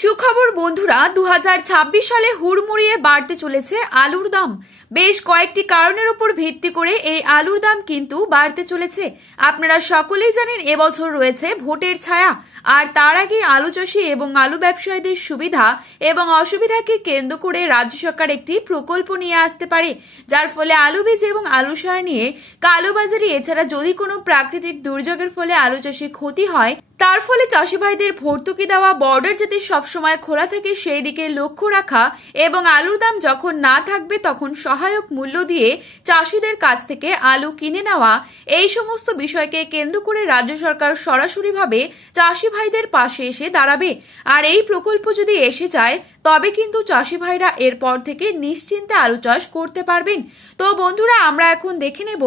সুখবর বন্ধুরা, 2026 সালে হুড়মুড়িয়ে বাড়তে চলেছে আলুর দাম। বেশ কয়েকটি কারণের উপর ভিত্তি করে এই আলুর দাম কিন্তু বাড়তে চলেছে। আপনারা সকলেই জানেন এবছর রয়েছে ভোটের ছায়া, আর তার আগে আলু চাষি এবং আলু ব্যবসায়ীদের সুবিধা এবং অসুবিধাকে কেন্দ্র করে রাজ্য সরকার একটি প্রকল্প নিয়ে আসতে পারে, যার ফলে আলু বীজ এবং আলু সার নিয়ে কালোবাজারি, এছাড়া যদি কোনো প্রাকৃতিক দুর্যোগের ফলে আলু চাষে ক্ষতি হয় তার ফলে চাষি ভাইদের ভর্তুকি দেওয়া, বর্ডার যাতে সবসময় খোলা থাকে সেই দিকে লক্ষ্য রাখা এবং আলুর দাম যখন না থাকবে তখন সহায়ক মূল্য দিয়ে চাষিদের কাছ থেকে আলু কিনে নেওয়া, এই সমস্ত বিষয়কে কেন্দ্র করে রাজ্য সরকার সরাসরিভাবে চাষি ভাইদের পাশে এসে দাঁড়াবে। আর এই প্রকল্প যদি এসে যায় তবে কিন্তু চাষি ভাইরা এরপর থেকে নিশ্চিন্তে আলু চাষ করতে পারবেন। তো বন্ধুরা, আমরা এখন দেখে নেব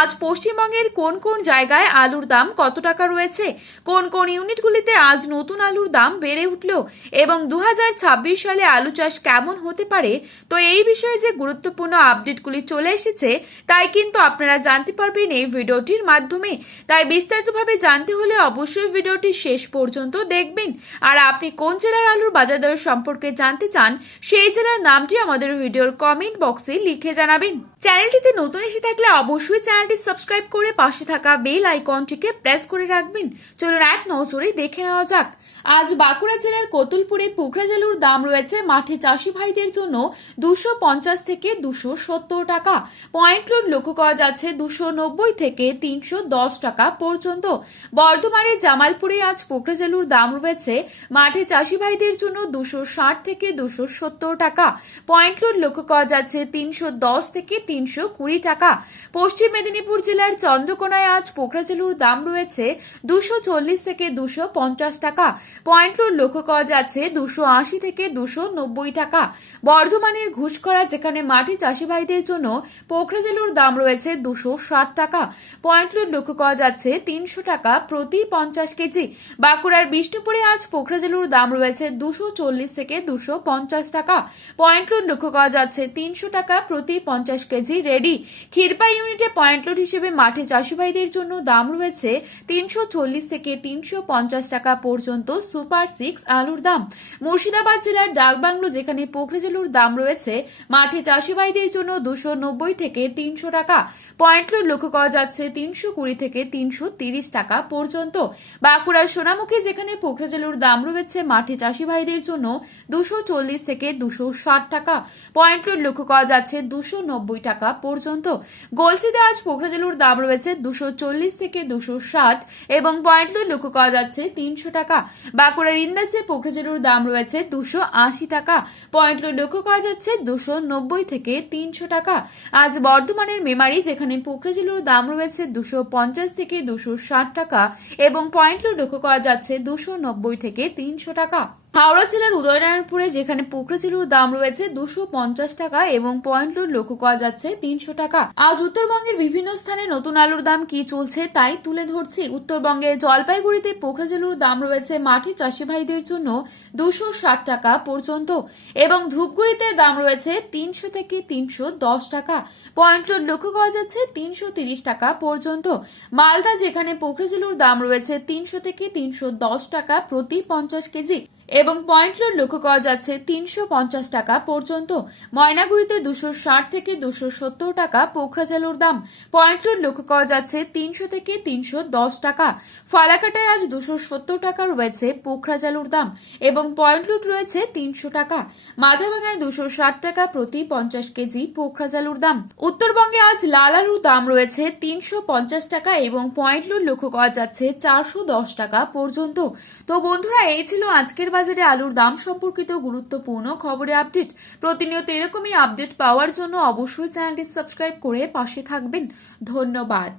আজ পশ্চিমবঙ্গের কোন কোন জায়গায় আলুর দাম কত টাকা রয়েছে, কোন কোন ইউনিটগুলিতে আজ নতুন আলুর দাম বেড়ে উঠল এবং 2026 সালে আলু চাষ কেমন হতে পারে। তো এই বিষয়ে যে গুরুত্বপূর্ণ আপডেটগুলি চলে এসেছে তাই কিন্তু আপনারা জানতে পারবেন এই ভিডিওটির মাধ্যমে। তাই বিস্তারিতভাবে জানতে হলে অবশ্যই ভিডিওটি শেষ পর্যন্ত দেখবেন। আর আপনি কোন জেলার আলুর বাজার দর সম্পর্কে জানতে চান সেই জেলার নামটি আমাদের ভিডিওর কমেন্ট বক্সে লিখে জানাবেন। চ্যানেলটিতে নতুন এসে থাকলে অবশ্যই চ্যানেলটি সাবস্ক্রাইব করে পাশে থাকা বেল আইকনটিকে প্রেস করে রাখবেন। চলুন এক নজরে দেখে নেওয়া যাক। আজ বাঁকুড়া জেলার কতুলপুরে পোখরাজ আলুর দাম রয়েছে মাঠে চাষি ভাইদের জন্য 250 থেকে 270 টাকা। পয়েন্ট লোড লক্ষ্য করা যাচ্ছে 290 থেকে 310 টাকা পর্যন্ত। বর্ধমানের জামালপুরে আজ পোখরাজ আলুর দাম রয়েছে মাঠে চাষি ভাইদের জন্য 260 থেকে 270 টাকা। পয়েন্ট লোড লক্ষ্য করা যাচ্ছে 310 থেকে 320 টাকা। পশ্চিম মেদিনীপুর জেলার চন্দ্রকোনায় আজ পোখরাজ আলুর দাম রয়েছে 240 থেকে 250 টাকা। পয়েন্ট লোড লক্ষ্য করা যাচ্ছে 280 থেকে 290 টাকা। বর্ধমানের ঘুষকরা, যেখানে মাঠে চাষি ভাইদের জন্য পোখরাজ আলুর দাম রয়েছে 260 টাকা। পয়েন্ট লোড লক্ষ্য করা যাচ্ছে 300 টাকা প্রতি 50 কেজি। বাঁকুড়ার বিষ্ণুপুরে আজ পোখরাজ আলুর দাম রয়েছে 240 থেকে 250 টাকা। পয়েন্ট লোড লক্ষ্য করা যাচ্ছে 300 টাকা প্রতি 50 কেজি রেডি। ক্ষীরপা ইউনিটে পয়েন্ট লোড হিসেবে মাঠে চাষি ভাইদের জন্য দাম রয়েছে 340 থেকে 350 টাকা পর্যন্ত সুপার 6 আলুর দাম। মুর্শিদাবাদ জেলার ডাকবাংলো, যেখানে পোখরাজ আলুর দাম রয়েছে মাঠে চাষি ভাইদের জন্য 290 থেকে 300 টাকা। পয়েন্ট লোড লক্ষ্য করা যাচ্ছে 320 থেকে 330 টাকা পর্যন্ত। বাঁকুড়ার সোনামুখী, যেখানে পোখরাজ আলুর দাম রয়েছে মাঠে চাষি ভাইদের জন্য 240 থেকে 260 টাকা। পয়েন্ট লোড লক্ষ্য করা যাচ্ছে 290 টাকা পর্যন্ত। গলসিতে আজ পোখরাজ আলুর দাম রয়েছে 240 থেকে 260 এবং পয়েন্ট লোড লক্ষ্য করা যাচ্ছে 300 টাকা। বাঁকুড়ার ইন্দাসে পোখরাজ আলুর দাম রয়েছে 280 টাকা। পয়েন্ট লোড লক্ষ্য করা যাচ্ছে 290 থেকে 300 টাকা। আজ বর্ধমানের মেমারি, যেখানে পোখরাজ আলুর দাম রয়েছে 250 থেকে 260 টাকা এবং পয়েন্ট লোড লক্ষ্য করা যাচ্ছে 290 থেকে 300 টাকা। হাওড়া জেলার উদয়নারায়ণপুরে, যেখানে পোখরাজ আলুর দাম রয়েছে 250 টাকা এবং পয়েন্ট লোড লক্ষ্য করা যাচ্ছে 300 টাকা। আজ উত্তরবঙ্গের বিভিন্ন স্থানে নতুন আলুর দাম কি চলছে তাই তুলে ধরছি। উত্তরবঙ্গের জলপাইগুড়িতে পোখরাজ আলুর দাম রয়েছে মাঠে চাষি ভাইদের জন্য 260 টাকা পর্যন্ত এবং ধূপগুড়িতে দাম রয়েছে 300 থেকে 310 টাকা। পয়েন্ট লোড লক্ষ্য করা যাচ্ছে 330 টাকা পর্যন্ত। মালদা, যেখানে পোখরাজ আলুর দাম রয়েছে 300 থেকে 310 টাকা প্রতি 50 কেজি এবং পয়েন্ট লোড লক্ষ্য করা যাচ্ছে 350 টাকা পর্যন্ত। ময়নাগুড়িতে 260 থেকে 270 টাকা পোখরাজ আলুর দাম। পয়েন্ট লোড লক্ষ্য করা যাচ্ছে 300 থেকে 310 টাকা। ফালাকাটায় আজ 270 টাকা রয়েছে পোখরাজ আলুর দাম এবং পয়েন্ট লোড রয়েছে 300 টাকা। মাথাভাঙায় 260 টাকা প্রতি 50 কেজি পোখরাজ আলুর দাম। উত্তরবঙ্গে আজ লাল আলুর দাম রয়েছে 350 টাকা এবং পয়েন্ট লোড লক্ষ্য করা যাচ্ছে 410 টাকা পর্যন্ত। তো বন্ধুরা, এই ছিল আজকের বাজারে আলুর দাম সম্পর্কিত গুরুত্বপূর্ণ খবরের আপডেট। প্রতিনিয়ত এরকমই আপডেট পাওয়ার জন্য অবশ্যই চ্যানেলটি সাবস্ক্রাইব করে পাশে থাকবেন। ধন্যবাদ।